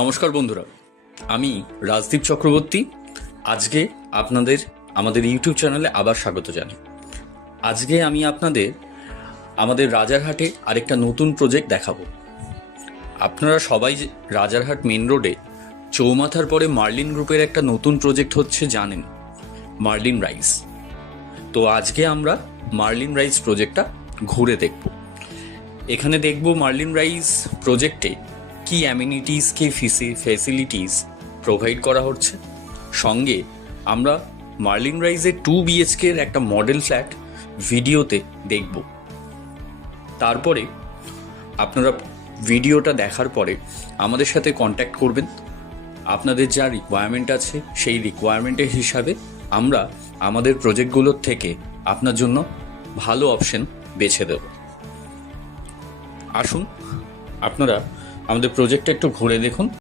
নমস্কার বন্ধুরা, আমি রাজদীপ চক্রবর্তী। আজকে আপনাদের আমাদের ইউটিউব চ্যানেলে আবার স্বাগত জানাই। আজকে আমি আপনাদের আমাদের রাজারহাটে আরেকটা নতুন প্রজেক্ট দেখাবো। আপনারা সবাই রাজারহাট মেন রোডে চৌমাথার পরে মার্লিন গ্রুপের একটা নতুন প্রজেক্ট হচ্ছে জানেন, মার্লিন রাইস। তো আজকে আমরা মার্লিন রাইস প্রজেক্টটা ঘুরে দেখব। এখানে দেখব মার্লিন রাইস প্রজেক্টে কি অ্যামিনিটিস, কি ফেসিলিটিস প্রোভাইড করা হচ্ছে। সঙ্গে আমরা মার্লিন রাইসের 2 BHK একটা মডেল ফ্ল্যাট ভিডিওতে দেখব। তারপরে আপনারা ভিডিওটা দেখার পরে আমাদের সাথে কন্ট্যাক্ট করবেন। আপনাদের যা রিকোয়ারমেন্ট আছে সেই রিকোয়ারমেন্টের হিসাবে আমরা আমাদের প্রজেক্টগুলোর থেকে আপনার জন্য ভালো অপশন বেছে দেব। আসুন আপনারা আমাদের প্রজেক্টটা একটু ঘুরে দেখুন।